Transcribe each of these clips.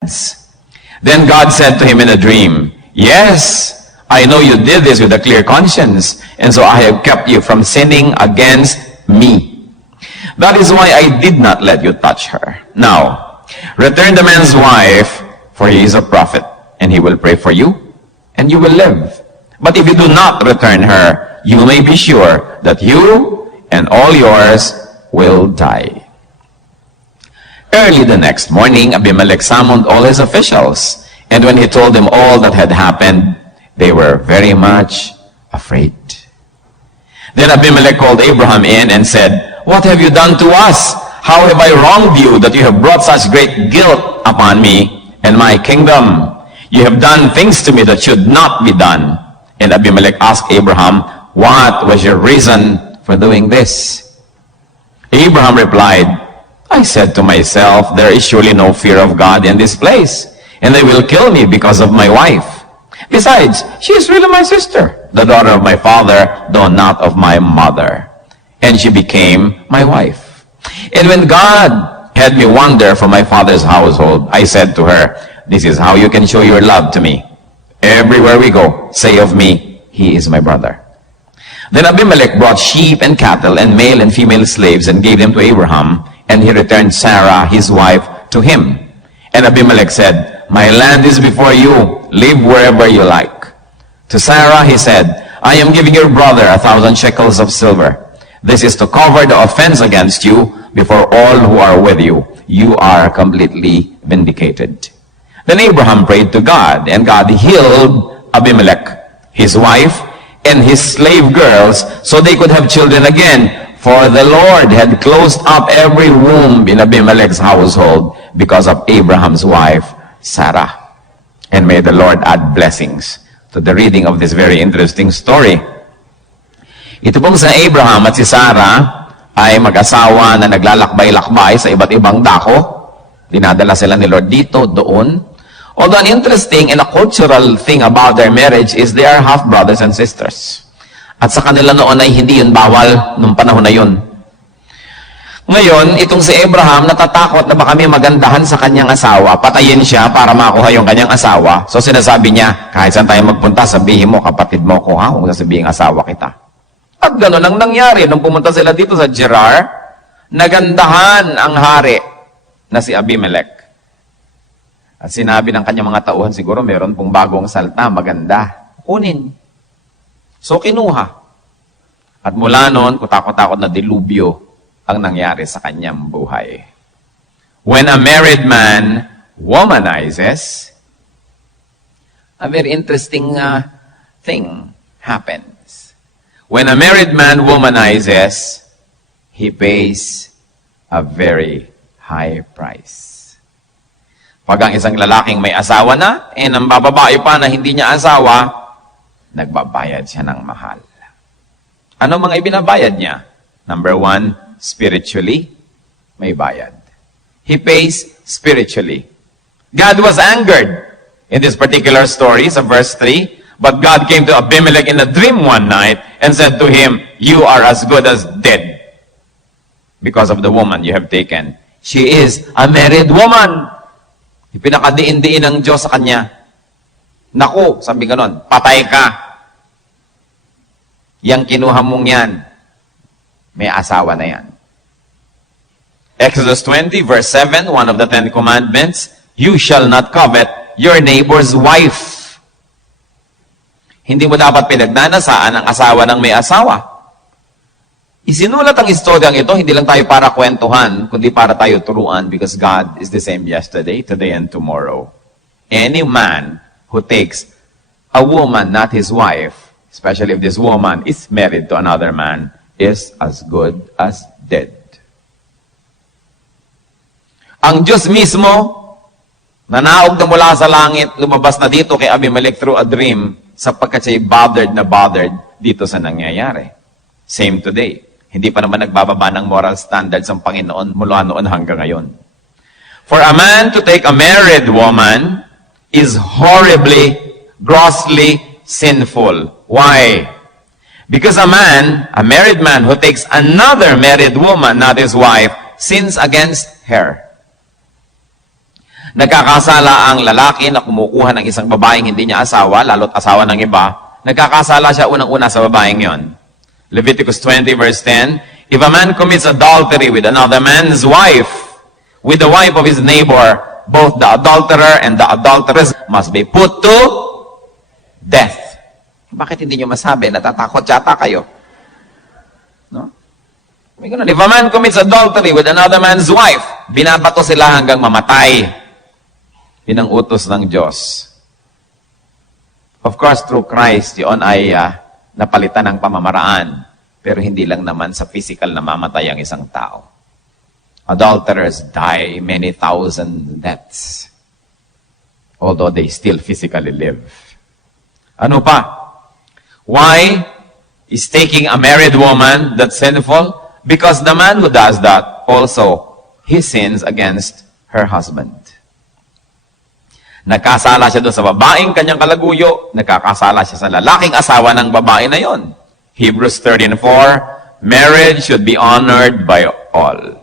Then God said to him in a dream, "Yes, I know you did this with a clear conscience, and so I have kept you from sinning against me. That is why I did not let you touch her. Now, return the man's wife, for he is a prophet, and he will pray for you, and you will live. But if you do not return her, you may be sure that you and all yours will die." Early the next morning, Abimelech summoned all his officials, and when he told them all that had happened, they were very much afraid. Then Abimelech called Abraham in and said, "What have you done to us? How have I wronged you that you have brought such great guilt upon me and my kingdom? You have done things to me that should not be done." And Abimelech asked Abraham, "What was your reason for doing this?" Abraham replied, "I said to myself, there is surely no fear of God in this place, and they will kill me because of my wife. Besides, she is really my sister, the daughter of my father, though not of my mother. And she became my wife. And when God had me wander from my father's household, I said to her, 'This is how you can show your love to me. Everywhere we go, say of me, he is my brother.' Then Abimelech brought sheep and cattle and male and female slaves and gave them to Abraham, and he returned Sarah, his wife, to him. And Abimelech said, 'My land is before you. Live wherever you like.' To Sarah he said, 'I am giving your brother 1,000 shekels of silver. This is to cover the offense against you before all who are with you. You are completely vindicated.' Then Abraham prayed to God, and God healed Abimelech, his wife, and his slave girls, so they could have children again. For the Lord had closed up every womb in Abimelech's household because of Abraham's wife, Sarah. And may the Lord add blessings to the reading of this very interesting story. Ito pong si Abraham at si Sarah ay mag-asawa na naglalakbay-lakbay sa iba't ibang dako. Dinadala sila ni Lord dito, doon. Although an interesting and a cultural thing about their marriage is they are half brothers and sisters. At sa kanila noon ay hindi yun bawal nung panahon na yun. Ngayon, itong si Abraham natatakot na baka may magandahan sa kanyang asawa, patayin siya para makuha yung kanyang asawa. So sinasabi niya, kahit saan tayo magpunta, sabihin mo, kapatid mo ko ha, kung sasabihin asawa kita. At gano'n ang nangyari nung pumunta sila dito sa Gerar, nagandahan ang hari na si Abimelech. At sinabi ng kanyang mga tauhan, siguro meron pong bagong salta, maganda. Kunin. So kinuha. At mula noon, kutakot-takot na dilubyo ang nangyari sa kanyang buhay. When a married man womanizes, a very interesting thing happens. When a married man womanizes, he pays a very high price. Pag ang isang lalaking may asawa na, ang bababae pa na hindi niya asawa, nagbabayad siya ng mahal. Ano mga ibinabayad niya? Number 1, spiritually, may bayad. He pays spiritually. God was angered in this particular story, sa verse 3, but God came to Abimelech in a dream one night and said to him, "You are as good as dead because of the woman you have taken. She is a married woman." Ipinakadiin-diin ng Diyos sa kanya. Naku, sabi ganon, patay ka. Yang kinuha mong yan, may asawa na yan. Exodus 20, verse 7, one of the 10 commandments, "You shall not covet your neighbor's wife." Hindi mo dapat pinagnanasaan ang asawa ng may asawa. Isinulat ang istoryang ito, hindi lang tayo para kwentuhan, kundi para tayo turuan, because God is the same yesterday, today, and tomorrow. Any man who takes a woman, not his wife, especially if this woman is married to another man, is as good as dead. Ang Diyos mismo, nanaog na mula sa langit, lumabas na dito kay Abimelech through a dream, sapagkat siya'y bothered dito sa nangyayari. Same today. Hindi pa naman nagbababa ng moral standards ang Panginoon mula noon hanggang ngayon. For a man to take a married woman is horribly, grossly sinful. Why? Because a married man who takes another married woman, not his wife, sins against her. Nagkakasala ang lalaki na kumukuha ng isang babaeng hindi niya asawa, lalo't asawa ng iba. Nagkakasala siya unang-una sa babaeng yon. Leviticus 20 verse 10, if a man commits adultery with another man's wife, with the wife of his neighbor, both the adulterer and the adulteress must be put to death. Bakit hindi nyo masabi? Natatakot yata kayo. No? If a man commits adultery with another man's wife, binabato sila hanggang mamatay. Yun ang utos ng Diyos. Of course, through Christ, yun ay napalitan ng pamamaraan. Pero hindi lang naman sa physical na mamatay ang isang tao. Adulterers die many thousand deaths. Although they still physically live. Ano pa? Why is taking a married woman that's sinful? Because the man who does that also, he sins against her husband. Nagkasala siya doon sa babaeng kanyang kalaguyo, nagkakasala siya sa lalaking asawa ng babae na yon. Hebrews 13:4, marriage should be honored by all.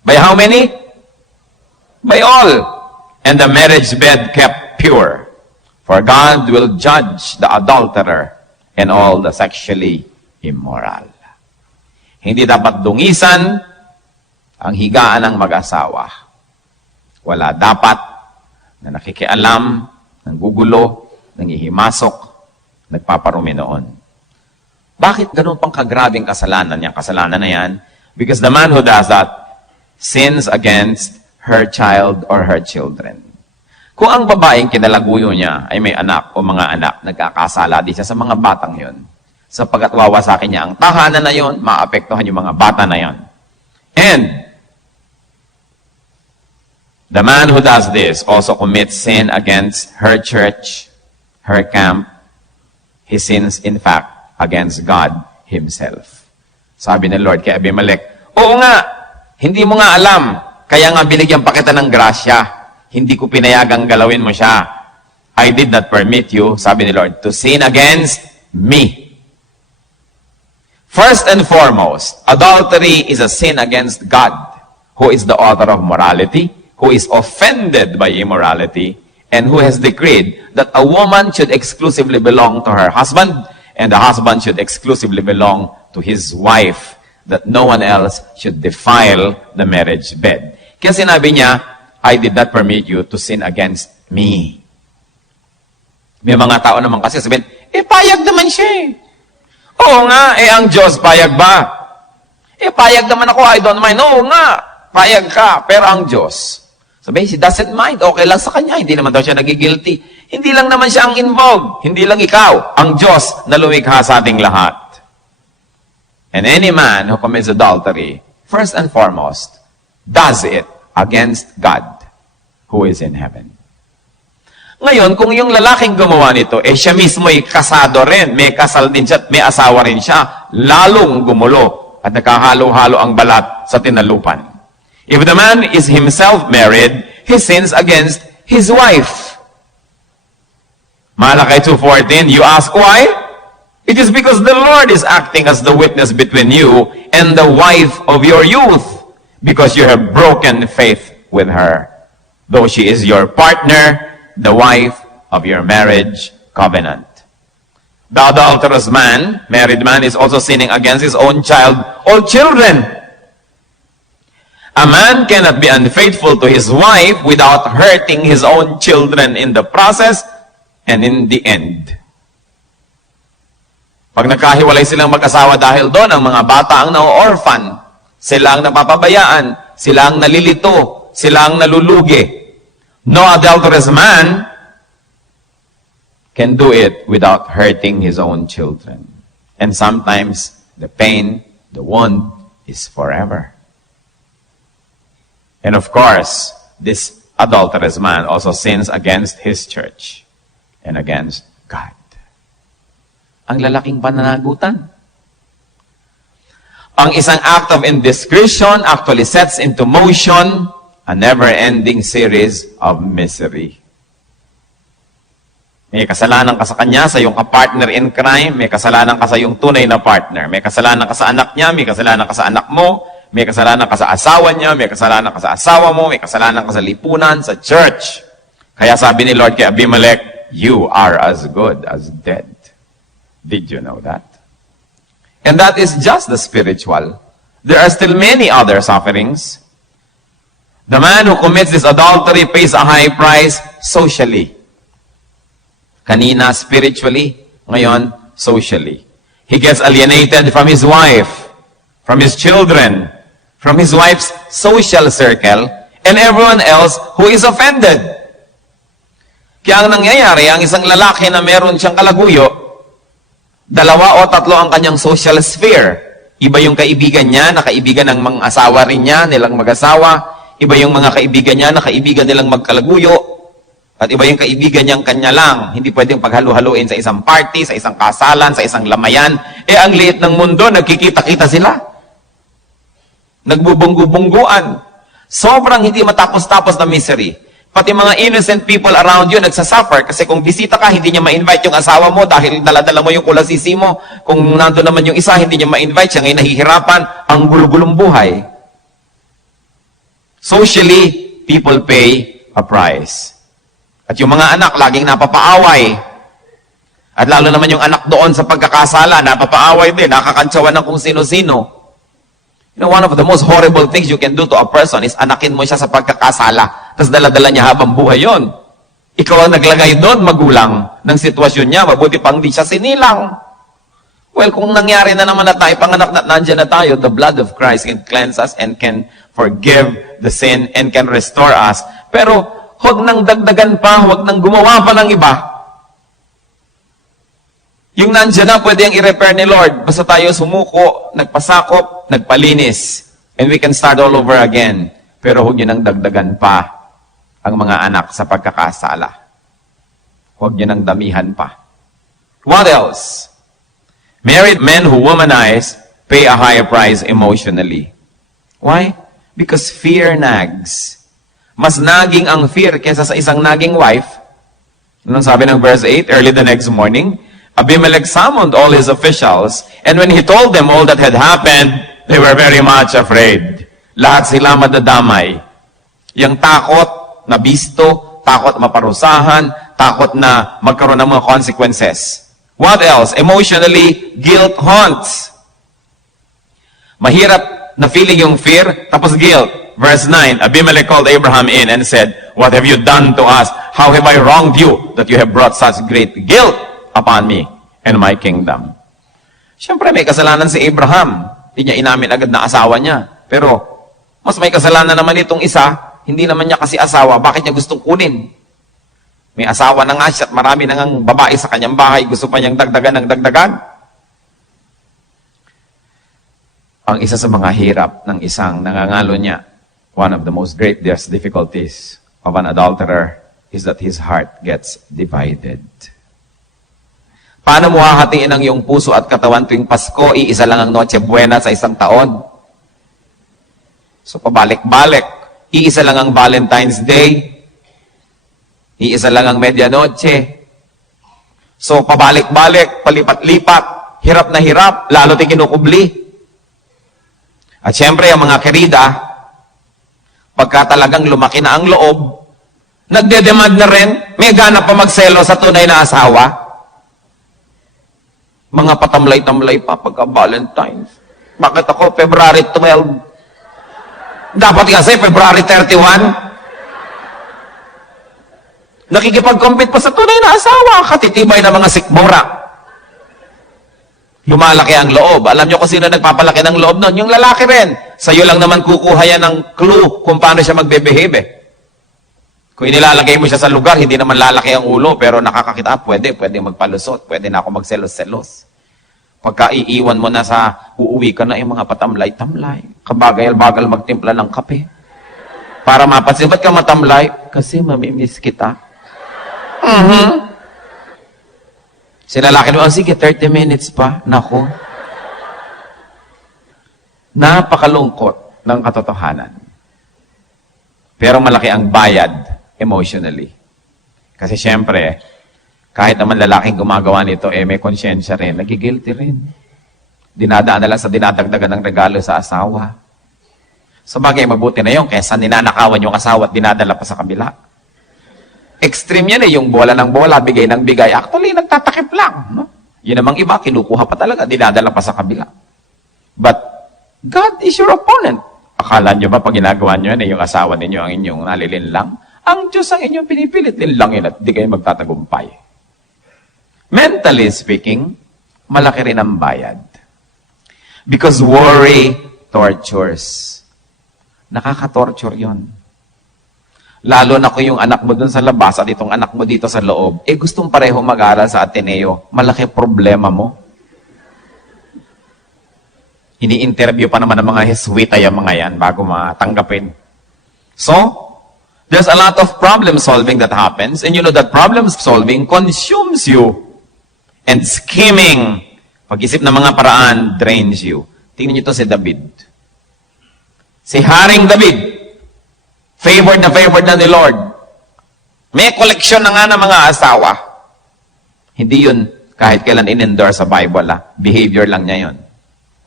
By how many? By all. And the marriage bed kept pure. For God will judge the adulterer and all the sexually immoral. Hindi dapat dungisan ang higaan ng mag-asawa. Wala dapat na nakikialam, nanggugulo, nangihimasok, nagpaparumi noon. Bakit ganun pang kagrabing kasalanan? Yung kasalanan na yan, because the man who does that sins against her child or her children. Kung ang babaeng kinalaguyo niya ay may anak o mga anak, nagkakasala din siya sa mga batang yon. Sapagkat wawasakin niya ang tahanan na yon, maapektuhan yung mga bata na yon. And the man who does this also commits sin against her church, her camp. He sins, in fact, against God Himself. Sabi ng Lord kay Abimelech, oo nga, hindi mo nga alam, kaya nga binigyan pa kita ng grasya. Hindi ko pinayagang galawin mo siya. I did not permit you, sabi ni Lord, to sin against me. First and foremost, adultery is a sin against God, who is the author of morality, who is offended by immorality, and who has decreed that a woman should exclusively belong to her husband, and the husband should exclusively belong to his wife, that no one else should defile the marriage bed. Kaya sinabi niya, I did not permit you to sin against me. May mga tao naman kasi sabihin, payag naman siya eh. Oo nga, ang Diyos, payag ba? Payag naman ako, I don't mind. Oo nga, payag ka, pero ang Diyos. Sabihin, she doesn't mind, okay lang sa kanya, hindi naman daw siya nagigilty. Hindi lang naman siya ang involved, hindi lang ikaw, ang Diyos na lumikha sa ating lahat. And any man who commits adultery, first and foremost, does it against God who is in heaven. Ngayon, kung yung lalaking gumawa nito, siya mismo ay kasado rin, may kasal din siya, may asawa rin siya, lalong gumulo at nakahalo-halo ang balat sa tinalupan. If the man is himself married, he sins against his wife. Malakay 2:14, you ask why? It is because the Lord is acting as the witness between you and the wife of your youth, because you have broken faith with her, though she is your partner, the wife of your marriage covenant. The adulterous man, married man, is also sinning against his own child or children. A man cannot be unfaithful to his wife without hurting his own children in the process and in the end. Pag nagkahiwalay silang mag-asawa dahil doon, ang mga bata ang na-orphan, sila ang napapabayaan, sila ang nalilito, sila ang nalulugi. No adulterous man can do it without hurting his own children. And sometimes the pain, the wound is forever. And of course, this adulterous man also sins against his church and against God. Ang lalaking pananagutan. Ang isang act of indiscretion actually sets into motion a never-ending series of misery. May kasalanan ka sa kanya, sa iyong kapartner in crime, may kasalanan ka sa iyong tunay na partner, may kasalanan ka sa anak niya, may kasalanan ka sa anak mo, May kasalanan ka sa asawa niya, may kasalanan ka sa asawa mo, may kasalanan ka sa lipunan, sa church. Kaya sabi ni Lord kay Abimelech, you are as good as dead. Did you know that? And that is just the spiritual. There are still many other sufferings. The man who commits this adultery pays a high price socially. Kanina spiritually, ngayon socially. He gets alienated from his wife, from his children, from his wife's social circle, and everyone else who is offended. Kaya ang nangyayari, ang isang lalaki na meron siyang kalaguyo, 2 o 3 ang kanyang social sphere. Iba yung kaibigan niya, na kaibigan ng mga asawa rin niya, nilang mag-asawa. Iba yung mga kaibigan niya, na kaibigan nilang magkalaguyo. At iba yung kaibigan niyang kanya lang. Hindi pwedeng paghalu-haluin sa isang party, sa isang kasalan, sa isang lamayan. Ang liit ng mundo, nagkikita-kita sila. Nagbubunggu-bungguan. Sobrang hindi matapos-tapos na misery. Pati mga innocent people around you nagsasuffer kasi kung bisita ka, hindi niya ma-invite yung asawa mo dahil dala-dala mo yung kulasisi mo. Kung nandun naman yung isa, hindi niya ma-invite siya, ngayon nahihirapan, ang gulo-gulong buhay. Socially, people pay a price. At yung mga anak, laging napapaaway. At lalo naman yung anak doon sa pagkakasala, napapaaway din, nakakantsawan ng kung sino-sino. You know, one of the most horrible things you can do to a person is anakin mo siya sa pagkakasala. Tapos dala-dala niya habang buhay yon. Ikaw ang naglagay doon, magulang, ng sitwasyon niya. Mabuti pang di siya sinilang. Well, kung nangyari na naman na tayo, panganak na nandiyan na tayo, the blood of Christ can cleanse us and can forgive the sin and can restore us. Pero, huwag nang dagdagan pa, huwag nang gumawa pa ng iba. Yung nandiyan na, pwede yung i-repair ni Lord. Basta tayo sumuko, nagpasakop, nagpalinis. And we can start all over again. Pero huwag nyo nang dagdagan pa ang mga anak sa pagkakasala. Huwag nyo nang damihan pa. What else? Married men who womanize pay a higher price emotionally. Why? Because fear nags. Mas naging ang fear kesa sa isang naging wife. Anong sabi ng verse 8? Early the next morning, Abimelech summoned all his officials, and when he told them all that had happened, they were very much afraid. Lahat sila madadamay. Yung takot na bisto, takot maparusahan, takot na magkaroon ng mga consequences. What else? Emotionally, guilt haunts. Mahirap na feeling yung fear, tapos guilt. Verse 9, Abimelech called Abraham in and said, "What have you done to us? How have I wronged you that you have brought such great guilt upon me and my kingdom?" Siyempre, may kasalanan si Abraham. Hindi niya inamin agad na asawa niya. Pero, mas may kasalanan naman itong isa, hindi naman niya kasi asawa, bakit niya gustong kunin? May asawa na nga siya at marami na ngang babae sa kanyang bahay, gusto pa niyang dagdagan ng dagdagan. Ang isa sa mga hirap ng isang nangangalo niya, one of the most great difficulties of an adulterer is that his heart gets divided. Paano mo hahatiin ang iyong puso at katawan tuwing Pasko? Iisa lang ang Noche Buena sa isang taon. So, pabalik-balik. Iisa lang ang Valentine's Day. Iisa lang ang Medianoche. So, pabalik-balik, palipat-lipat, hirap na hirap, lalo tayo kinukubli. At syempre, ang mga kerida, pagka talagang lumaki na ang loob, nagde-demand na rin, may ganap pa magselo sa tunay na asawa. Mga patamlay-tamlay pa pagka Valentine's. Bakit ako, February 12? Dapat kasi February 31? Nakikipag-compete pa sa tunay na asawa. Katitibay na mga sikmura. Lumalaki ang loob. Alam niyo kung sino nagpapalaki ng loob nun? Yung lalaki rin. Sa'yo lang naman kukuha yan ng clue kung paano siya magbe-behave. Kung inilalagay mo siya sa lugar, hindi naman lalaki ang ulo, pero nakakakita, pwede magpalusot, pwede na ako magselos-selos. Pagka iiwan mo na sa uuwi ka na yung mga patamlay-tamlay. Kabagal-bagal magtimpla ng kape. Para mapansin, ba't ka matamlay? Kasi mamimiss kita. Sinalaki mo, sige, 30 minutes pa. Naku. Napakalungkot ng katotohanan. Pero malaki ang bayad emotionally. Kasi syempre, kahit naman lalaking gumagawa nito, may konsyensya rin, nagigilty rin. Dinadaan na lang sa dinadagdagan ng regalo sa asawa. Sa bagay, mabuti na yun kaysa ninanakawan yung asawa at dinadala pa sa kabila. Extreme yan eh, yung bola ng bola, bigay ng bigay. Actually, nagtatakip lang. No? Yun namang iba, kinukuha pa talaga, dinadala pa sa kabila. But, God is your opponent. Akala nyo ba pag ginagawa nyo yan, yung asawa ninyo ang inyong nalilinlang? Ang Diyos ang inyong pinipilit linlangin at di kayo magtatagumpay. Mentally speaking, malaki rin ang bayad. Because worry tortures. Nakaka-torture yon. Lalo na kung yung anak mo dun sa labas at itong anak mo dito sa loob, gustong pareho mag-aral sa Ateneo, malaki problema mo. Ini-interview pa naman ng mga Heswita yung mga yan bago matanggapin. So, there's a lot of problem solving that happens, and you know that problem solving consumes you. And scheming, pag-isip ng mga paraan, drains you. Tingnan niyo to si David. Si Haring David, favored na ni Lord. May koleksyon na nga ng mga asawa. Hindi yun kahit kailan in-endorse sa Bible. Behavior lang niya yun.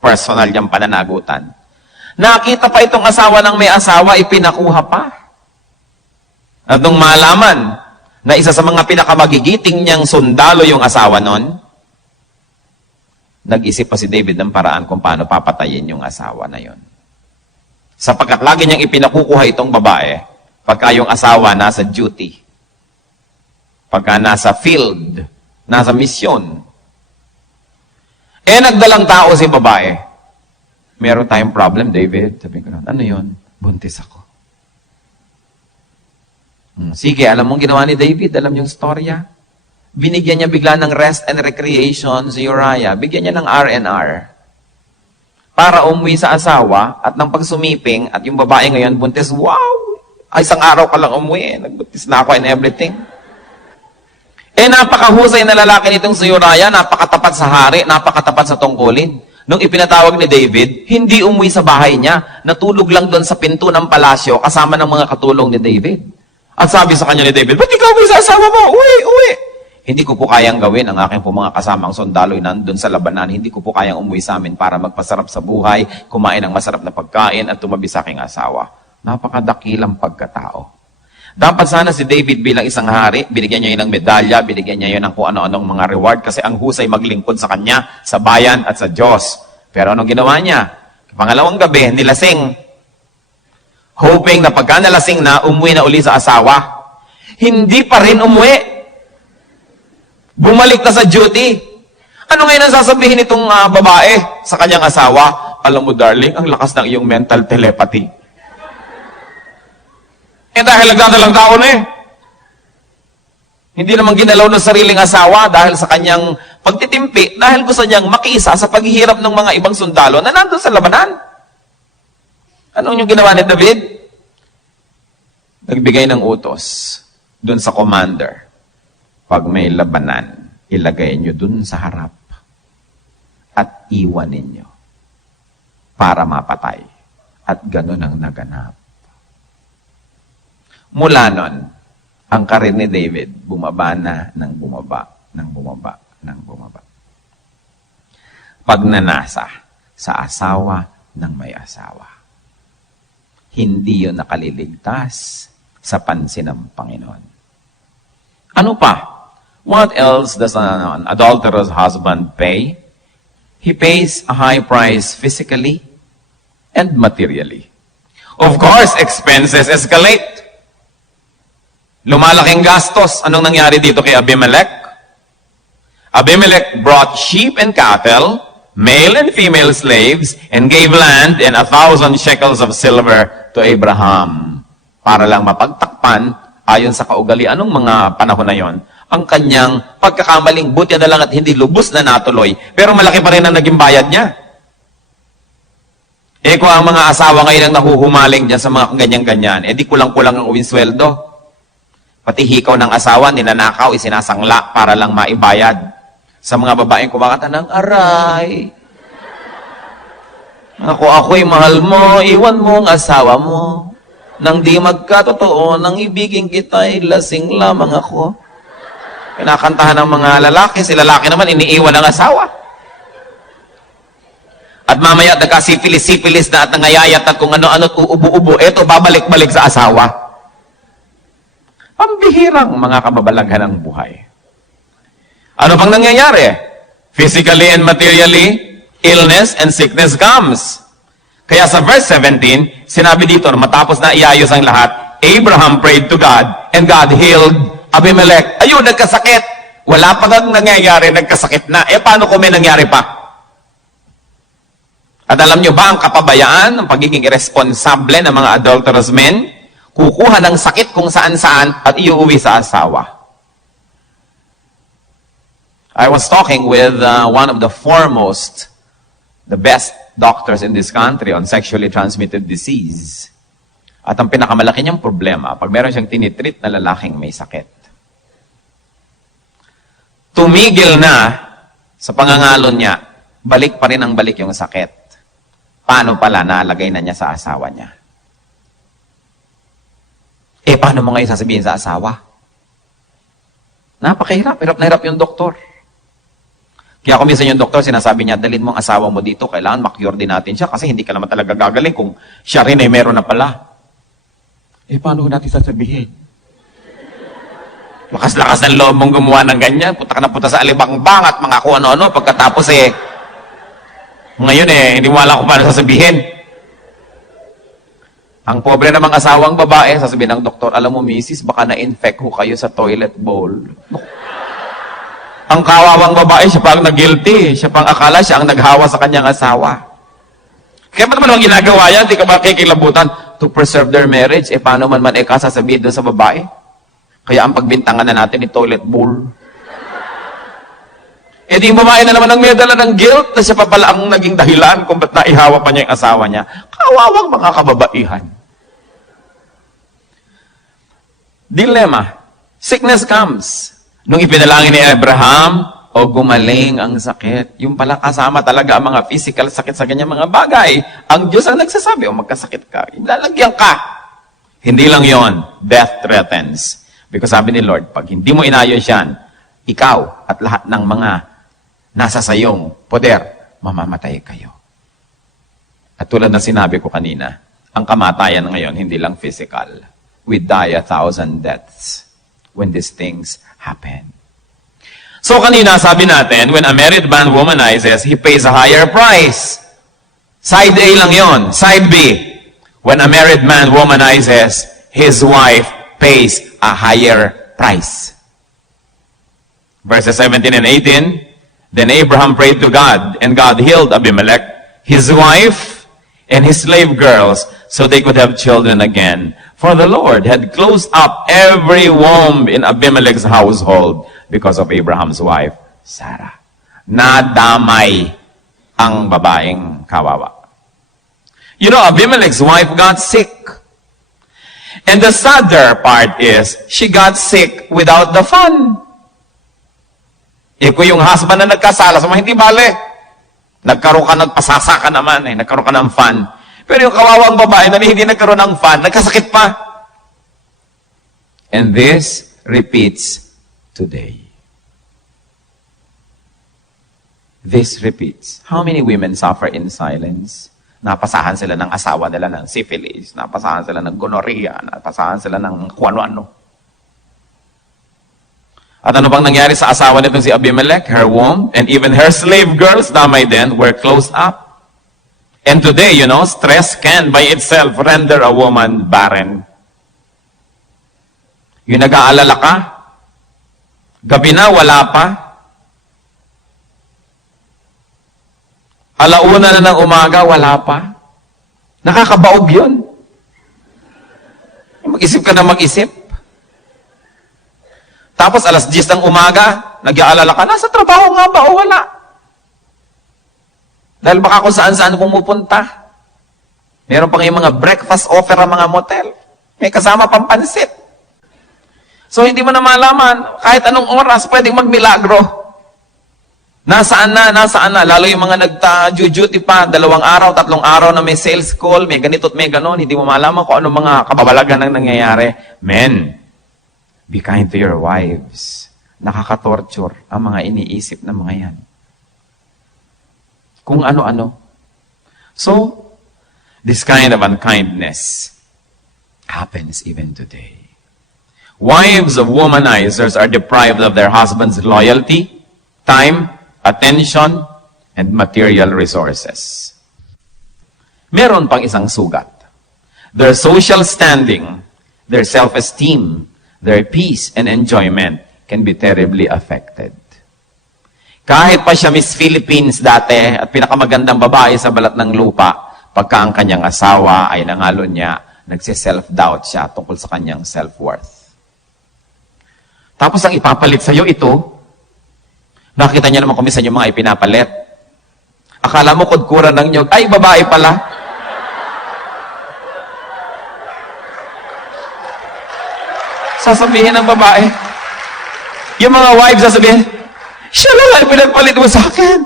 Personal niyang pananagutan. Nakita pa itong asawa ng may asawa, ipinakuha pa. At nung malaman na isa sa mga pinakamagigiting niyang sundalo yung asawa nun, nag-isip pa si David ng paraan kung paano papatayin yung asawa na yon. Sapagkat lagi niyang ipinakukuha itong babae pagka yung asawa nasa duty. Pagka nasa field, nasa misyon. Nagdalang tao si babae. Meron tayong problem, David. Sabi ko, ano yun? Buntis ako. Sige, alam mong ginawa ni David? Alam yung storya? Binigyan niya bigla ng rest and recreation si Uriah. Bigyan niya ng R&R. Para umuwi sa asawa at nang pagsumiping at yung babae ngayon buntis, wow! Isang araw ka lang umuwi. Nagbuntis na ako and everything. Napakahusay na lalaki nitong si Uriah, napakatapat sa hari, napakatapat sa tungkulin. Nung ipinatawag ni David, hindi umuwi sa bahay niya. Natulog lang doon sa pinto ng palasyo kasama ng mga katulong ni David. At sabi sa kanya ni David, ba't ikaw uwi sa asawa mo? Uwi! Hindi ko po kayang gawin ang aking po mga kasamang sundalo'y nandun sa labanan. Hindi ko po kayang umuwi sa amin para magpasarap sa buhay, kumain ng masarap na pagkain at tumabi sa aking asawa. Napakadakilang pagkatao. Dapat sana si David bilang isang hari, binigyan niya yun ng medalya, binigyan niya yun ng kung ano-anong mga reward kasi ang husay maglingkod sa kanya, sa bayan at sa Diyos. Pero anong ginawa niya? Pangalawang gabi, nilasing. Hoping na pagka nalasing na, umuwi na uli sa asawa. Hindi pa rin umuwi. Bumalik na sa duty. Ano ngayon ang sasabihin nitong babae sa kanyang asawa? Alam mo, darling, ang lakas ng iyong mental telepathy. Dahil nagdadalang tao na Hindi naman ginalaw ng sariling asawa dahil sa kanyang pagtitimpi, dahil gusto niyang makiisa sa paghihirap ng mga ibang sundalo na nandun sa labanan. Anong yung ginawa ni David? Nagbigay ng utos dun sa commander. Pag may labanan, ilagay nyo dun sa harap at iwan ninyo para mapatay. At ganun ang naganap. Mula nun, ang karir ni David, bumaba na ng bumaba, ng bumaba, ng bumaba. Pagnanasa sa asawa ng may asawa. Hindi yun nakaliligtas sa pansin ng Panginoon. Ano pa? What else does an adulterous husband pay? He pays a high price physically and materially. Of course, expenses escalate. Lumalaking gastos. Anong nangyari dito kay Abimelech? Abimelech brought sheep and cattle, male and female slaves, and gave land and 1,000 shekels of silver to Abraham. Para lang mapagtakpan, ayon sa kaugalian ng mga panahon na yon, ang kanyang pagkakamaling, buti na lang at hindi lubos na natuloy, pero malaki pa rin ang naging bayad niya. Kung ang mga asawa ngayon ang nahuhumaling dyan sa mga ganyan-ganyan, di kulang-kulang ang uwing sweldo. Pati hikaw ng asawa, ninanakaw, isinasangla para lang maibayad. Sa mga babaeng kumakanta ng aray. Ako'y mahal mo, iwan mo ang asawa mo. Nang di magkatotoo, nang ibigin kita'y lasing lamang ako. Kinakantahan ng mga lalaki, si lalaki naman iniiwan ng asawa. At mamaya nagka-sipilis-sipilis na at nangayayat at kung ano-ano at uubo-ubo, eto babalik-balik sa asawa. Pambihirang mga kababalaghan ng buhay. Ano pang nangyayari? Physically and materially, illness and sickness comes. Kaya sa verse 17, sinabi dito, matapos na iayos ang lahat, Abraham prayed to God, and God healed Abimelech. Ayun, nagkasakit. Wala pa nang nangyayari, nagkasakit na. Paano kung may nangyari pa? At alam nyo ba, ang kapabayaan, ang pagiging irresponsible ng mga adulterous men, kukuha ng sakit kung saan-saan at iuwi sa asawa. I was talking with one of the foremost, the best doctors in this country on sexually transmitted disease. At ang pinakamalaki niyang problema, pag meron siyang tinitreat na lalaking may sakit, tumigil na sa pangangalon niya, balik pa rin ang balik yung sakit. Paano pala nalagay na niya sa asawa niya? Paano mo ngayon sasabihin sa asawa? Napakahirap, hirap na hirap yung doktor. Kaya kung minsan yung doktor, sinasabi niya, dalhin mo ang asawa mo dito, kailangan makure din natin siya kasi hindi ka naman talaga gagaling kung siya rin ay meron na pala. Paano natin sasabihin? Lakas-lakas ng loob mong gumawa ng ganyan, punta ka na punta sa alibangbang at mga kung ano-ano, pagkatapos ngayon hindi mo alam kung paano sasabihin. Ang pobre namang asawang babae, sasabihin ng doktor, alam mo, misis, baka na-infect ho kayo sa toilet bowl. Ang kawawang babae, siya pang nag-guilty. Siya pang akala siya ang naghawa sa kanyang asawa. Kaya ba naman ang ginagawa yan? Di ka ba kikilabutan to preserve their marriage? Paano man sasabihin doon sa babae? Kaya ang pagbintangan na natin ni toilet bowl. Di yung babae na naman ang may dala ng guilt na siya pa pala ang naging dahilan kung ba't naihawa pa niya yung asawa niya. Kawawang mga kababaihan. Dilemma. Sickness comes. Nung ipinalangin ni Abraham, gumaling ang sakit. Yung pala kasama talaga ang mga physical sakit sa kanyang mga bagay. Ang Diyos ang nagsasabi, magkasakit ka. Ilalagyan ka. Hindi lang yon, death threatens. Because sabi ni Lord, pag hindi mo inayos yan, ikaw at lahat ng mga nasa sayong poder, mamamatay kayo. At tulad na sinabi ko kanina, ang kamatayan ngayon, hindi lang physical. We die 1,000 deaths when these things happen. So kanina, sabi natin, when a married man womanizes, he pays a higher price. Side A lang yon. Side B, when a married man womanizes, his wife pays a higher price. Verses 17 and 18, then Abraham prayed to God, and God healed Abimelech, his wife, and his slave girls, so they could have children again. For the Lord had closed up every womb in Abimelech's household because of Abraham's wife, Sarah. Nadamay ang babaeng kawawa. You know, Abimelech's wife got sick. And the sadder part is, she got sick without the fun. Kung yung husband na nagkasala, so hindi bale. Nagkaroon ka ng pasasa ka naman, nagkaroon ka ng fun. Pero yung kawawang babae na hindi nagkaroon ng fun, nagkasakit pa. And this repeats today. This repeats. How many women suffer in silence? Napasahan sila ng asawa nila ng syphilis, napasahan sila ng gonorrhea, napasahan sila ng kung ano-ano. At ano bang nangyari sa asawa nitong si Abimelech? Her womb and even her slave girls, damay din, were closed up. And today, you know, stress can by itself render a woman barren. Yung nag-aalala ka, gabi na, wala pa. Alauna na ng umaga, wala pa. Nakakabaog yun. Mag-isip ka na mag-isip. Tapos alas 10 ng umaga, nag-aalala ka, nasa trabaho nga ba o wala? Dahil baka kung saan-saan pumupunta. Meron pang yung mga breakfast offer ang mga motel. May kasama pang pansit. So hindi mo na malaman, kahit anong oras, pwedeng magmilagro. Nasaan na, lalo yung mga nagta-duty pa, 2 araw, 3 araw na may sales call, may ganito at may ganon, hindi mo malaman kung anong mga kababalagan ang nangyayari. Men, be kind to your wives. Nakaka-torture ang mga iniisip ng mga yan. Kung ano-ano. So, this kind of unkindness happens even today. Wives of womanizers are deprived of their husband's loyalty, time, attention, and material resources. Meron pang isang sugat. Their social standing, their self-esteem, their peace and enjoyment can be terribly affected. Kahit pa siya Miss Philippines dati at pinakamagandang babae sa balat ng lupa, pagka ang kanyang asawa ay nangalo niya, nagsi-self-doubt siya tungkol sa kanyang self-worth. Tapos ang ipapalit sa'yo ito, nakita niya naman kung minsan yung mga ipinapalit. Akala mo kudkuran ng nyog, ay babae pala. Sasabihin ng babae, yung mga wives sasabihin, siya lang ay pinagpalit mo sa akin.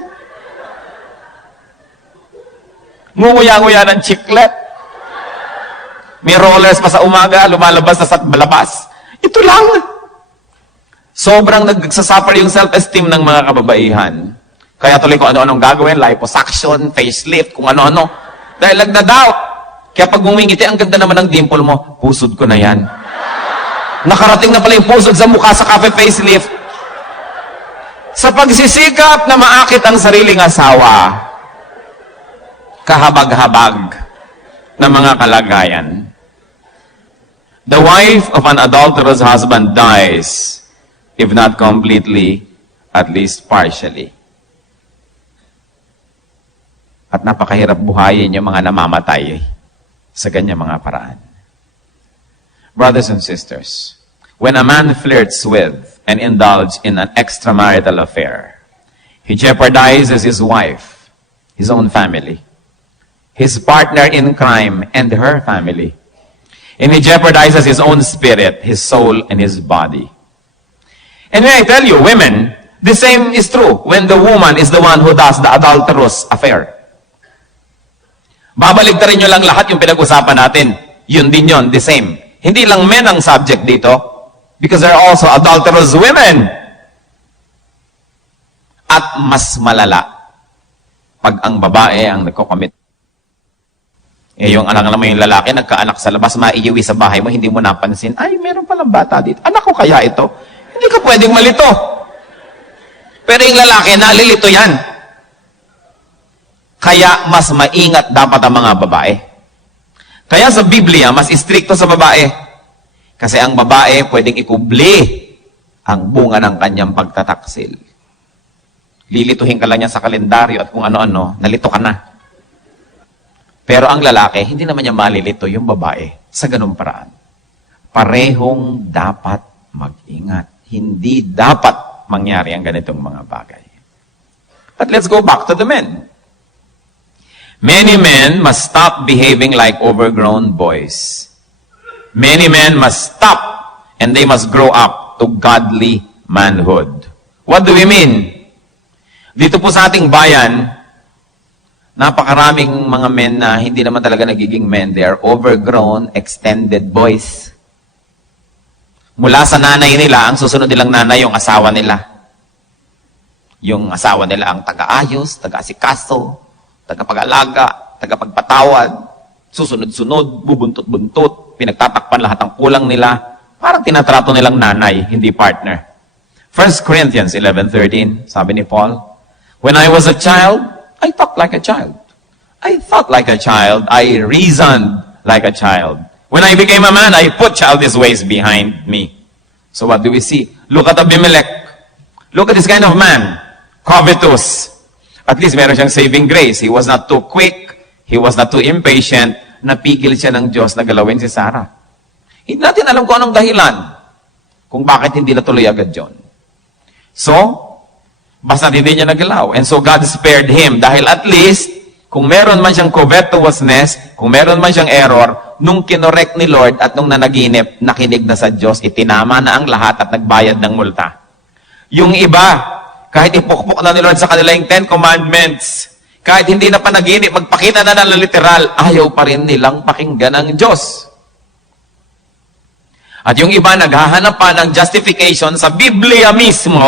Nguya-nguya ng chiclet. May rollers pa sa umaga, lumalabas na sa labas. Ito lang. Sobrang nagsasuffer yung self-esteem ng mga kababaihan. Kaya tuloy kung ano-anong gagawin, liposuction, facelift, kung ano-ano. Dahil nagda-doubt. Kaya pag ngumingiti, ang ganda naman ng dimple mo, pusod ko na yan. Nakarating na pala yung pusod sa mukha sa cafe facelift. Sa pagsisikap na maakit ang sariling asawa, kahabag-habag na mga kalagayan. The wife of an adulterous husband dies, if not completely, at least partially. At napakahirap buhayin yung mga namamatay sa ganyang mga paraan. Brothers and sisters, when a man flirts with and indulges in an extramarital affair, he jeopardizes his wife, his own family, his partner in crime, and her family. And he jeopardizes his own spirit, his soul, and his body. And when I tell you, women, the same is true when the woman is the one who does the adulterous affair. Babaligtarin nyo lang lahat yung pinag-usapan natin. Yun din yun, the same. Hindi lang men ang subject dito, because there are also adulterous women. At mas malala, pag ang babae ang nagko-commit. Yung alam mo yung lalaki, nagkaanak sa labas, maiiwi sa bahay mo, hindi mo napansin, ay, meron palang bata dito. Anak ko kaya ito? Hindi ka pwedeng malito. Pero yung lalaki, nalilito yan. Kaya mas maingat dapat ang mga babae. Kaya sa Biblia, mas istrikto sa babae. Kasi ang babae, pwedeng ikubli ang bunga ng kanyang pagtataksil. Lilituhin ka lang niya sa kalendaryo at kung ano-ano, nalito ka na. Pero ang lalaki, hindi naman niya malilito yung babae sa ganung paraan. Parehong dapat mag-ingat. Hindi dapat mangyari ang ganitong mga bagay. But let's go back to the men. Many men must stop behaving like overgrown boys. Many men must stop and they must grow up to godly manhood. What do we mean? Dito po sa ating bayan, napakaraming mga men na hindi naman talaga nagiging men. They are overgrown, extended boys. Mula sa nanay nila, ang susunod nilang nanay, yung asawa nila. Yung asawa nila ang taga-ayos, taga-asikaso, taga-pag-alaga, taga-pagpatawad, susunod-sunod, bubuntot-buntot, pinagtatakpan lahat ng kulang nila. Parang tinatrato nilang nanay, hindi partner. 1 Corinthians 11:13, sabi ni Paul, when I was a child, I talked like a child. I thought like a child. I reasoned like a child. When I became a man, I put childish ways behind me. So what do we see? Look at Abimelech. Look at this kind of man. Covetous. At least meron siyang saving grace. He was not too quick. He was not too impatient. Napigil siya ng Diyos na galawin si Sarah. Hindi natin alam kung anong dahilan. Kung bakit hindi natuloy agad yun. So, basta hindi niya nagalaw. And so God spared him. Dahil at least, kung meron man siyang covetousness, kung meron man siyang error, nung kinorek ni Lord at nung nanaginip, nakinig na sa Diyos, itinama na ang lahat at nagbayad ng multa. Yung iba, kahit ipukpok na ni Lord sa kanila yung 10 Commandments, kahit hindi na panaginip, magpakita na ng literal, ayaw pa rin nilang pakinggan ng Diyos. At yung iba, naghahanap pa ng justification sa Biblia mismo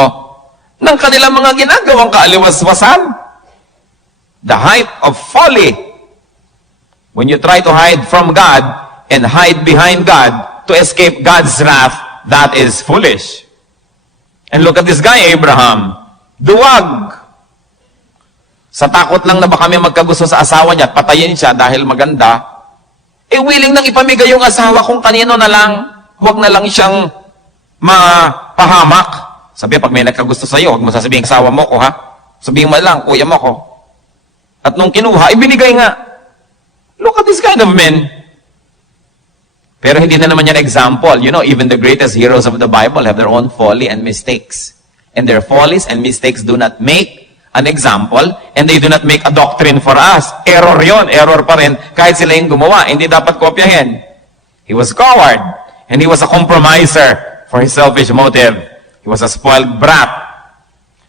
ng kanilang mga ginagawang kaaliwas-wasan. The height of folly When you try to hide from God and hide behind God to escape God's wrath, that is foolish. And look at this guy, Abraham. Duwag. Sa takot lang na baka may magkagusto sa asawa niya at patayin siya dahil maganda, willing nang ipamigay yung asawa kung kanino na lang. Huwag na lang siyang mapahamak. Sabi, pag may nagkagusto sa'yo, huwag mo sasabihin, asawa mo ko, ha? Sabihin mo lang, kuya mo ko. At nung kinuha, ibinigay nga. Look at this kind of men. Pero hindi na naman yan example. You know, even the greatest heroes of the Bible have their own folly and mistakes. And their follies and mistakes do not make an example, and they do not make a doctrine for us. Error yon, error pa rin. Kahit sila yung gumawa, hindi dapat kopyahin. He was coward, and he was a compromiser for his selfish motive. He was a spoiled brat.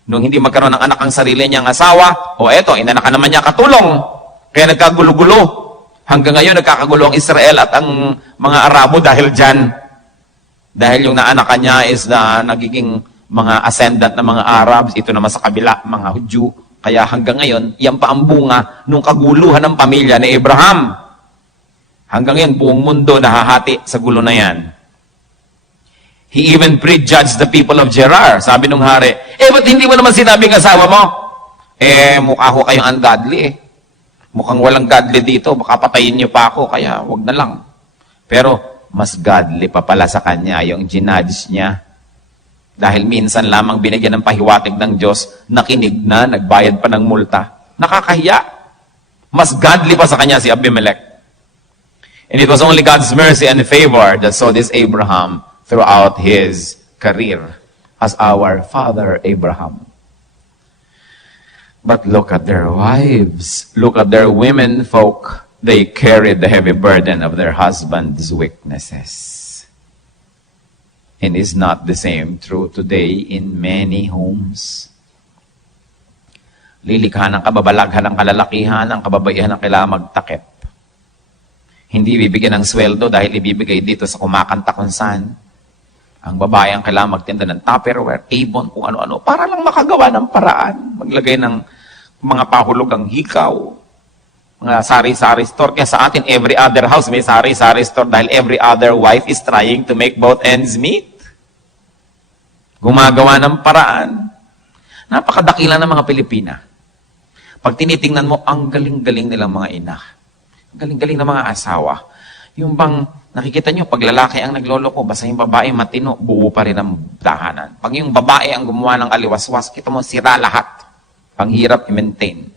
Nung hindi magkaroon ng anak ang sarili niyang asawa, eto, inanakan naman niya katulong. Kaya nagkagulo-gulo. Hanggang ngayon, nagkakagulo ang Israel at ang mga Arabo dahil dyan. Dahil yung naanakan niya is na nagiging mga ascendant na mga Arabs, ito naman sa kabila, mga Hudyo. Kaya hanggang ngayon, yan pa ang bunga nung kaguluhan ng pamilya ni Abraham. Hanggang ngayon, buong mundo nahahati sa gulo na yan. He even prejudged the people of Gerar. Sabi nung hari, ba't hindi mo naman sinabing asawa mo? Mukha ko kayong ungodly eh. Mukhang walang godly dito, baka patayin niyo pa ako, kaya wag na lang. Pero, mas godly pa pala sa kanya yung ginudge niya. Dahil minsan lamang binigyan ng pahiwatig ng Diyos, nakinig na, nagbayad pa ng multa. Nakakahiya. Mas godly pa sa kanya si Abimelech. And it was only God's mercy and favor that saw this Abraham throughout his career as our father Abraham. But look at their wives. Look at their women folk. They carried the heavy burden of their husband's weaknesses. And is not the same true today in many homes. Lilikha ng kababalaghan ng kalalakihan, ng kababaihan ng kailangan magtakip. Hindi bibigyan ng sweldo dahil ibibigay dito sa kumakanta kung saan. Ang babae ang kailangan magtinda ng Tupperware, Avon, kung ano-ano, para lang makagawa ng paraan. Maglagay ng mga pahulugang hikaw, mga sari-sari store. Kaya sa atin, every other house may sari-sari store dahil every other wife is trying to make both ends meet. Gumagawa ng paraan. Napakadakila ng mga Pilipina. Pag tinitingnan mo, ang galing-galing nilang mga ina. Ang galing-galing ng mga asawa. Yung bang nakikita nyo, pag lalaki ang nagloloko, basta yung babae matino, buo pa rin ang tahanan. Pag yung babae ang gumawa ng aliwaswas, kita mo, sira lahat. Ang hirap i-maintain.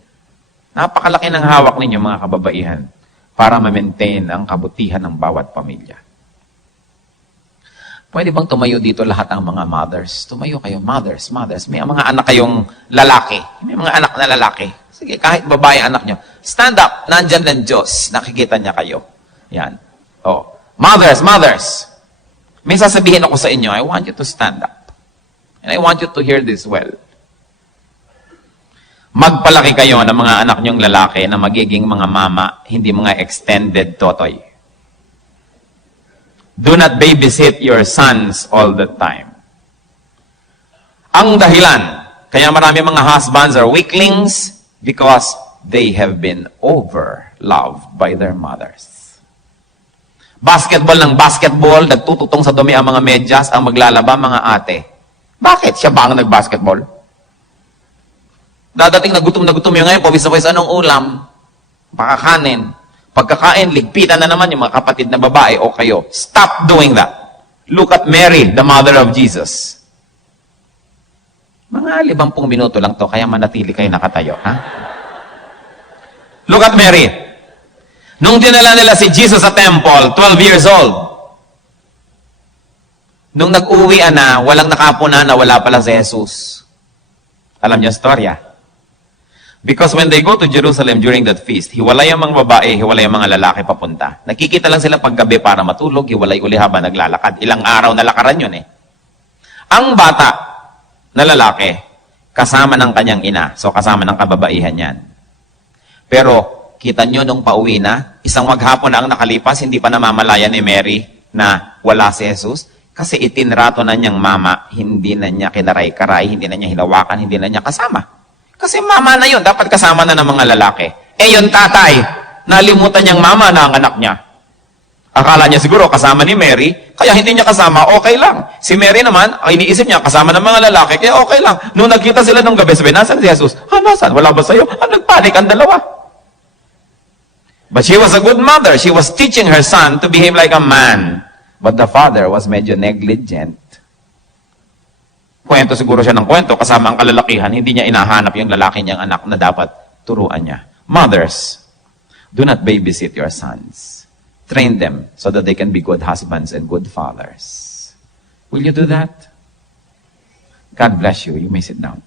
Napakalaki ng hawak ninyo, mga kababaihan, para ma-maintain ang kabutihan ng bawat pamilya. Pwede bang tumayo dito lahat ng mga mothers? Tumayo kayo, mothers. May mga anak kayong lalaki. May mga anak na lalaki. Sige, kahit babae anak nyo. Stand up, nandyan ng Diyos. Nakikita niya kayo. Yan. Mothers. May sasabihin ako sa inyo, I want you to stand up. And I want you to hear this well. Magpalaki kayo ng mga anak nyong lalaki na magiging mga mama, hindi mga extended totoy. Do not babysit your sons all the time. Ang dahilan, kaya marami mga husbands are weaklings because they have been over-loved by their mothers. Basketball ng basketball, nagtututong sa dumi ang mga medyas, ang maglalaba mga ate. Bakit? Siya ba ang nag-basketball? Dadating na gutom yung ngayon, pawis-pawis anong ulam? Pakakanin. Pagkakain, ligpitan na naman yung mga kapatid na babae o kayo. Stop doing that. Look at Mary, the mother of Jesus. Mga 50 minuto lang to, kaya manatili kayo nakatayo. Ha? Look at Mary. Nung dinala nila si Jesus sa temple, 12 years old. Nung nag-uwi na, walang nakapuna na wala pala si Jesus. Alam niyo ang storya? Because when they go to Jerusalem during that feast, hiwalay ang mga babae, hiwalay ang mga lalaki papunta. Nakikita lang sila paggabi para matulog, hiwalay uli habang naglalakad. Ilang araw na lakaran yun eh. Ang bata na lalaki, kasama ng kanyang ina. So kasama ng kababaihan yan. Pero, kita nyo nung pauwi na, isang maghapon na ang nakalipas, hindi pa namamalayan ni Mary na wala si Jesus. Kasi itinrato na niyang mama, hindi na niya kinaray-karay, hindi na niya hinawakan, hindi na niya kasama. Kasi mama na yun, dapat kasama na ng mga lalaki. Yung tatay, Nalimutan niyang mama na ang anak niya. Akala niya siguro kasama ni Mary, kaya hindi niya kasama, okay lang. Si Mary naman, ang iniisip niya, kasama ng mga lalaki, kaya okay lang. Nung nagkita sila nung gabi, sabi, nasan si Jesus? Nasan? Wala ba sa'yo? Nagpanik ang dalawa. But she was a good mother. She was teaching her son to behave like a man. But the father was medyo negligent. Kwento siguro siya ng kwento, kasama ang kalalakihan, hindi niya inahanap yung lalaki niyang anak na dapat turuan niya. Mothers, do not babysit your sons. Train them so that they can be good husbands and good fathers. Will you do that? God bless you. You may sit down.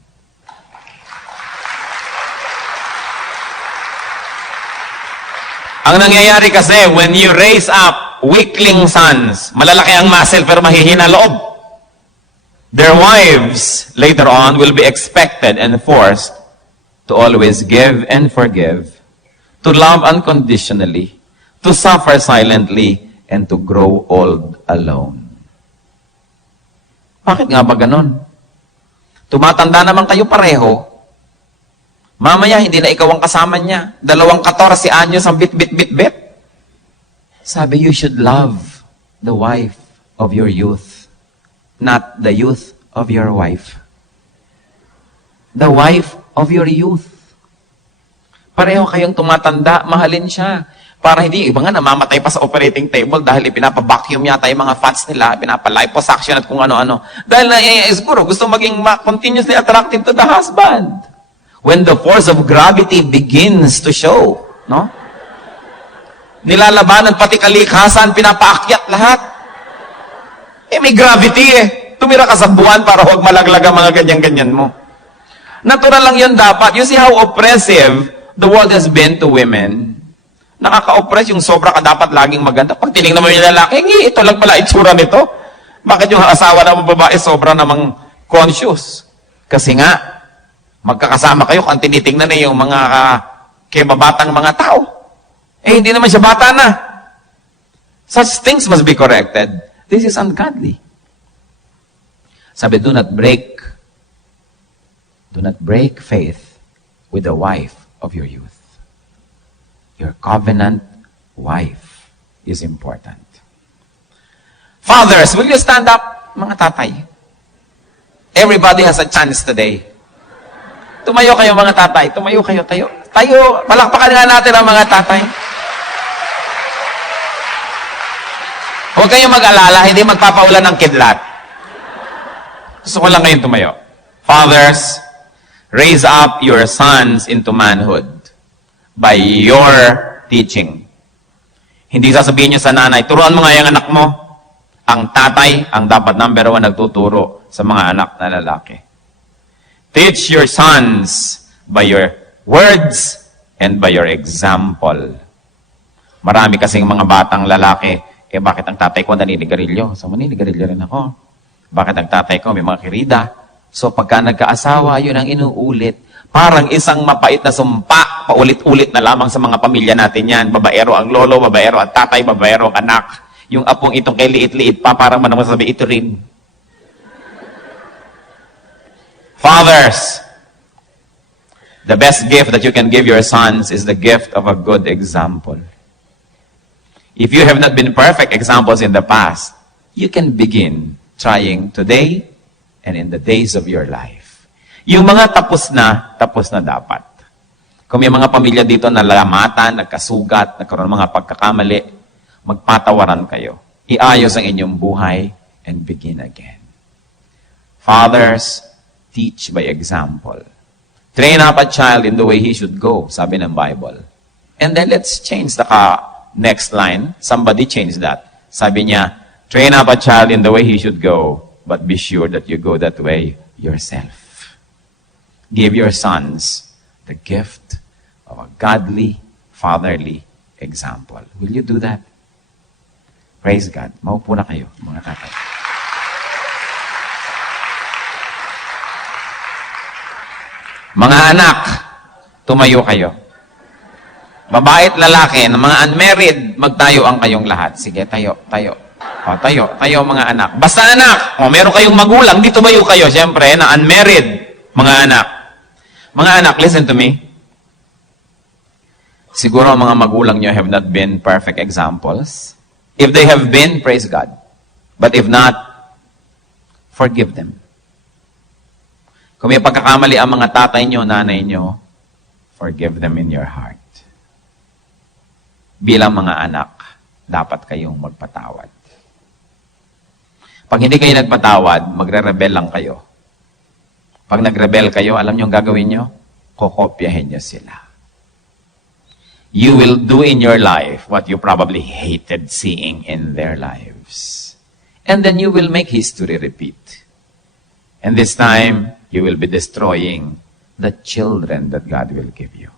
Ang nangyayari kasi, when you raise up weakling sons, malalaki ang muscle pero mahihina loob. Their wives, later on, will be expected and forced to always give and forgive, to love unconditionally, to suffer silently, and to grow old alone. Bakit nga ba ganon? Tumatanda naman kayo pareho. Mamaya, hindi na ikaw ang kasama niya. 14 anyos ang bit-bit-bit-bit. Sabi, you should love the wife of your youth, not the youth of your wife. The wife of your youth. Pareho kayong tumatanda, mahalin siya. Para hindi, iba nga namamatay pa sa operating table dahil ipinapa-vacuum yata yung mga fats nila, pinapa-liposuction at kung ano-ano. Dahil siguro gusto maging continuously attractive to the husband. When the force of gravity begins to show, no? Nilalabanan pati kalikasan, pinapaakyat lahat. May gravity Tumira ka sa buwan para huwag malaglag ang mga ganyan-ganyan mo. Natural lang yun dapat. You see how oppressive the world has been to women. Nakaka-oppress yung sobra ka dapat laging maganda. Pag tinignan mo yung lalaki, ito lang pala itsura nito. Bakit yung asawa ng babae sobra namang conscious? Kasi nga, magkakasama kayo kung tinitingnan na yung mga kimabatang mga tao. Hindi naman siya bata na. Such things must be corrected. This is ungodly. Sabi, do not break faith with the wife of your youth. Your covenant wife is important. Fathers, will you stand up, mga tatay? Everybody has a chance today. Tumayo kayo, mga tatay. Tumayo kayo, tayo. Tayo, palakpakan nga natin ang mga tatay. Huwag kayong mag-alala, hindi magpapaulan ng kidlat. Gusto ko lang kayong tumayo. Fathers, raise up your sons into manhood by your teaching. Hindi sasabihin nyo sa nanay, turuan mo nga yung anak mo. Ang tatay, ang dapat number 1 nagtuturo sa mga anak na lalaki. Teach your sons by your words and by your example. Marami kasing mga batang lalaki, bakit ang tatay ko naninigarilyo? So, maninigarilyo rin ako. Bakit ang tatay ko may mga kirida? So, pagka nagkaasawa, yun ang inuulit. Parang isang mapait na sumpa, paulit-ulit na lamang sa mga pamilya natin yan. Babaero ang lolo, babaero ang tatay, babaero ang anak. Yung apong itong kay liit-liit pa, parang man naman sabi, ito rin. Fathers, the best gift that you can give your sons is the gift of a good example. If you have not been perfect examples in the past, you can begin trying today and in the days of your life. Yung mga tapos na dapat. Kung may mga pamilya dito na lamatan, nagkasugat, nagkaroon ng mga pagkakamali, magpatawaran kayo. Iayos ang inyong buhay and begin again. Fathers, teach by example. Train up a child in the way he should go, sabi ng Bible. And then let's change the next line. Somebody change that. Sabi niya, train up a child in the way he should go, but be sure that you go that way yourself. Give your sons the gift of a godly, fatherly example. Will you do that? Praise God. Maupo na kayo, mga tatay. Mga anak, tumayo kayo. Babae at lalaki, ng mga unmarried, magtayo ang kayong lahat. Sige, tayo. Tayo mga anak. Basta anak, meron kayong magulang, di tumayo kayo, siyempre, na unmarried, mga anak. Mga anak, listen to me. Siguro ang mga magulang nyo have not been perfect examples. If they have been, praise God. But if not, forgive them. Kung may pagkakamali ang mga tatay nyo, nanay nyo, forgive them in your heart. Bilang mga anak, dapat kayong magpatawad. Pag hindi kayo nagpatawad, magre-rebel lang kayo. Pag nag-rebel kayo, alam nyo ang gagawin nyo? Kokopyahin nyo sila. You will do in your life what you probably hated seeing in their lives. And then you will make history repeat. And this time, you will be destroying the children that God will give you.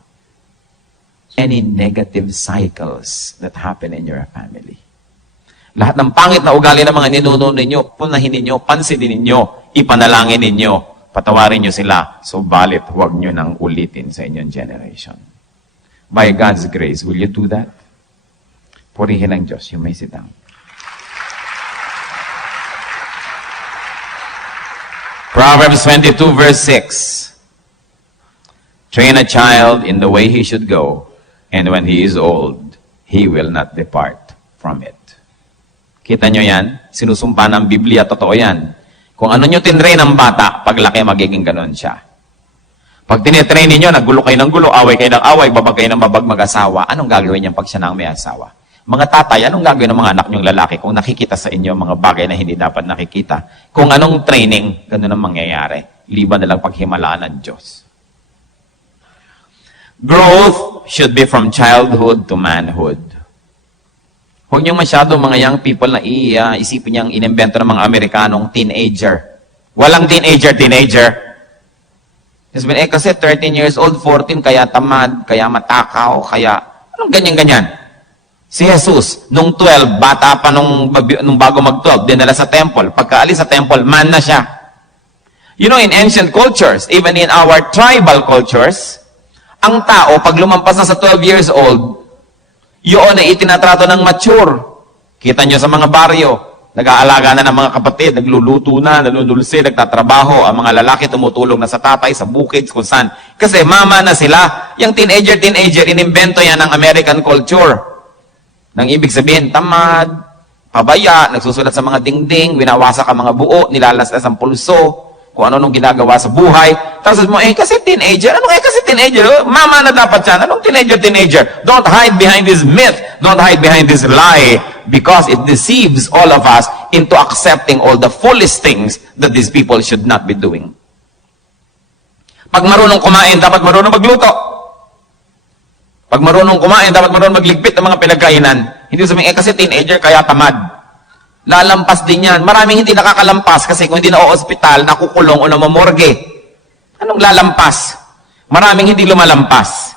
Any negative cycles that happen in your family. Lahat ng pangit na ugali ng mga ninuno ninyo, punahin ninyo, pansinin ninyo, ipanalangin ninyo, patawarin nyo sila, subalit huwag nyo nang ulitin sa inyong generation. By God's grace, will you do that? Purihin ang Diyos. You may sit down. Proverbs 22 verse 6. Train a child in the way he should go, and when he is old, he will not depart from it. Kita nyo yan? Sinusumpa ng Biblia, totoo yan. Kung ano nyo tinrain ng bata, paglaki magiging ganon siya. Pag tinitrain ninyo, naggulo kayo ng gulo, away kayo ng away, babag kayo ng babag mag-asawa, anong gagawin niya pag siya nang may asawa? Mga tatay, anong gagawin ng mga anak niyong lalaki kung nakikita sa inyo mga bagay na hindi dapat nakikita? Kung anong training, ganun ang mangyayari. Liban na lang paghimalaan ng Diyos. Growth should be from childhood to manhood. Huwag niyong masyado mga young people na isipin niyang inimbento ng mga Amerikanong teenager. Walang teenager. Kasi 13 years old, 14, kaya tamad, kaya matakaw, kaya anong ganyan-ganyan. Si Jesus, nung 12, bata pa nung bago mag-12, dinala sa temple. Pagkaalis sa temple, man na siya. You know, in ancient cultures, even in our tribal cultures, ang tao, pag lumampas na sa 12 years old, yun ay itinatrato ng mature. Kita nyo sa mga baryo, nag-aalaga na ng mga kapatid, nagluluto na, nalululse, nagtatrabaho, ang mga lalaki tumutulong na sa tatay, sa bukid, kung saan. Kasi mama na sila. Yung teenager, inimbento yan ng American culture. Nang ibig sabihin, tamad, pabaya, nagsusulat sa mga dingding, winawasak ang mga buo, nilalaslas ang pulso, kung ano nung ginagawa sa buhay. Tapos mo, kasi teenager. Ano kasi teenager? Mama na dapat yan. Anong teenager? Don't hide behind this myth. Don't hide behind this lie. Because it deceives all of us into accepting all the foolish things that these people should not be doing. Pag marunong kumain, dapat marunong magluto. Pag marunong kumain, dapat marunong magligpit ng mga pinagkainan. Hindi sabihin, kasi teenager, kaya tamad. Lalampas din yan. Maraming hindi nakakalampas kasi kung hindi na ospital, nakukulong o namamorgue. Anong lalampas? Maraming hindi lumalampas.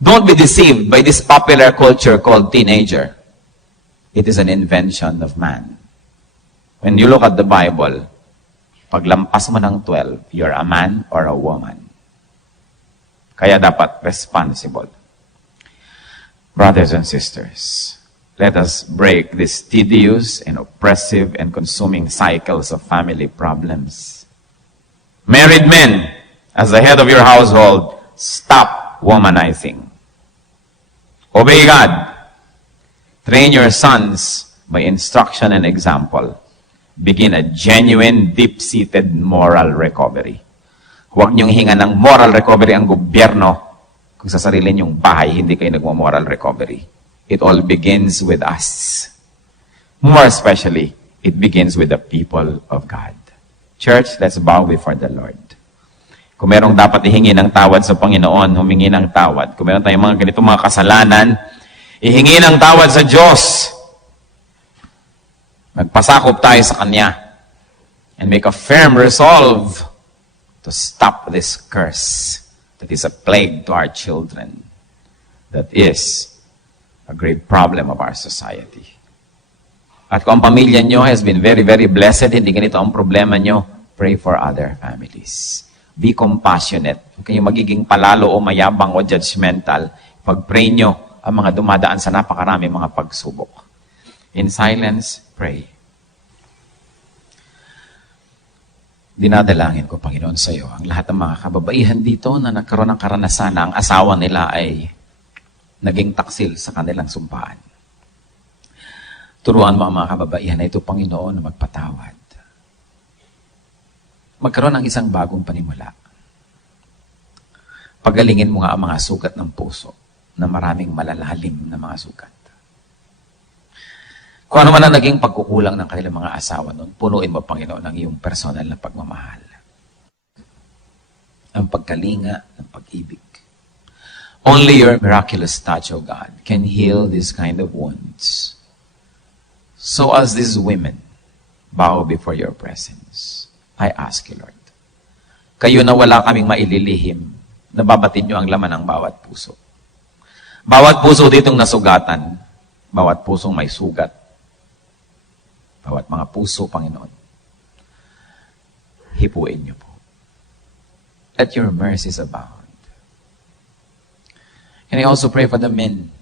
Don't be deceived by this popular culture called teenager. It is an invention of man. When you look at the Bible, pag lampas mo ng 12, you're a man or a woman. Kaya dapat responsible. Brothers and sisters, let us break these tedious and oppressive and consuming cycles of family problems. Married men, as the head of your household, stop womanizing. Obey God. Train your sons by instruction and example. Begin a genuine, deep-seated moral recovery. Huwag niyong hinga ng moral recovery ang gobyerno kung sa sarili niyong bahay hindi kayo nagmo-moral recovery. It all begins with us. More especially, it begins with the people of God. Church, let's bow before the Lord. Kung merong dapat ihingi ng tawad sa Panginoon, humingi ng tawad. Kung meron tayong mga ganitong mga kasalanan, ihingi ng tawad sa Diyos. Magpasakop tayo sa Kanya. And make a firm resolve to stop this curse that is a plague to our children. That is a great problem of our society. At kung ang pamilya nyo has been very, very blessed, hindi ganito ang problema nyo, pray for other families. Be compassionate. Huwag kayong magiging palalo o mayabang o judgmental. Pag-pray nyo ang mga dumadaan sa napakarami mga pagsubok. In silence, pray. Dinadalangin ko, Panginoon, sa iyo ang lahat ng mga kababaihan dito na nagkaroon ng karanasan na ang asawa nila ay naging taksil sa kanilang sumpaan. Turuan mo ang mga kababaihan na ito, Panginoon, na magpatawad. Magkaroon ng isang bagong panimula. Pagalingin mo nga ang mga sugat ng puso na maraming malalalim na mga sugat. Kung ano man ang naging pagkukulang ng kanilang mga asawa noon, punuin mo, Panginoon, ang iyong personal na pagmamahal. Ang pagkalinga ng pag-ibig. Only your miraculous touch, O God, can heal this kind of wounds. So as these women bow before your presence, I ask you, Lord, kayo na wala kaming maililihim, nababatid niyo ang laman ng bawat puso. Bawat puso ditong nasugatan, bawat pusong may sugat, bawat mga puso, Panginoon, hipuin niyo po. Let your mercies abound. And I also pray for the men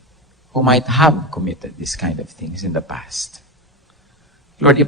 who might have committed this kind of things in the past. Lord,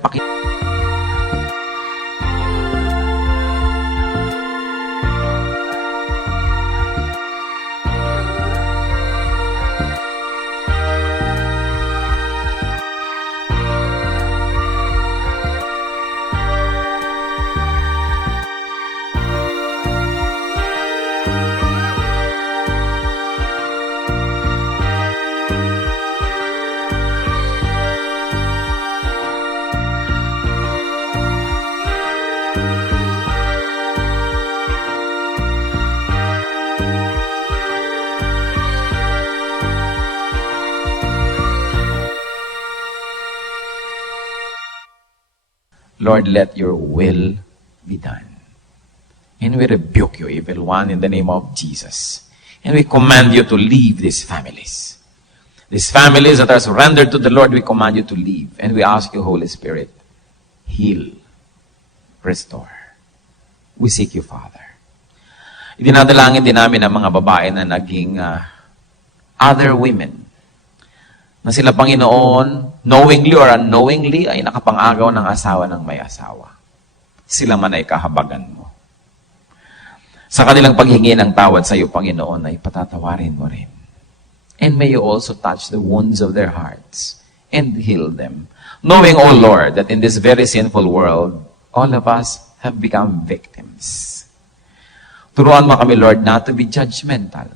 Lord, let your will be done. And we rebuke you, evil one, in the name of Jesus. And we command you to leave these families. These families that are surrendered to the Lord, we command you to leave. And we ask you, Holy Spirit, heal, restore. We seek you, Father. Idinadalangin din namin ang mga babae na naging other women na sila, Panginoon, knowingly or unknowingly, ay nakapangagaw ng asawa ng may asawa. Sila man ay kahabagan mo. Sa kanilang paghingi ng tawad sa iyo, Panginoon, ay patatawarin mo rin. And may you also touch the wounds of their hearts and heal them. Knowing, O Lord, that in this very sinful world, all of us have become victims. Turuan mo kami, Lord, not to be judgmental.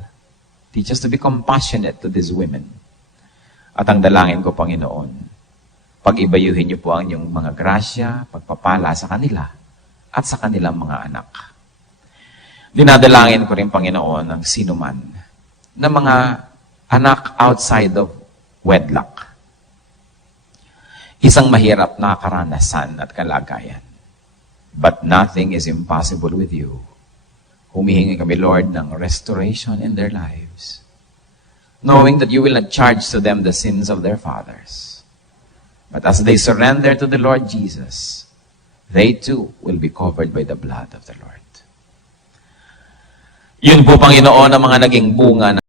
Teach us to be compassionate to these women. At ang dalangin ko, Panginoon, pag-ibayuhin niyo po ang inyong mga grasya, pagpapala sa kanila at sa kanilang mga anak. Dinadalangin ko rin, Panginoon, ang sinuman na mga anak outside of wedlock. Isang mahirap na karanasan at kalagayan. But nothing is impossible with you. Humihingi kami, Lord, ng restoration in their lives. Knowing that you will not charge to them the sins of their fathers. But as they surrender to the Lord Jesus, they too will be covered by the blood of the Lord. Yun po, Panginoon, ang mga naging bunga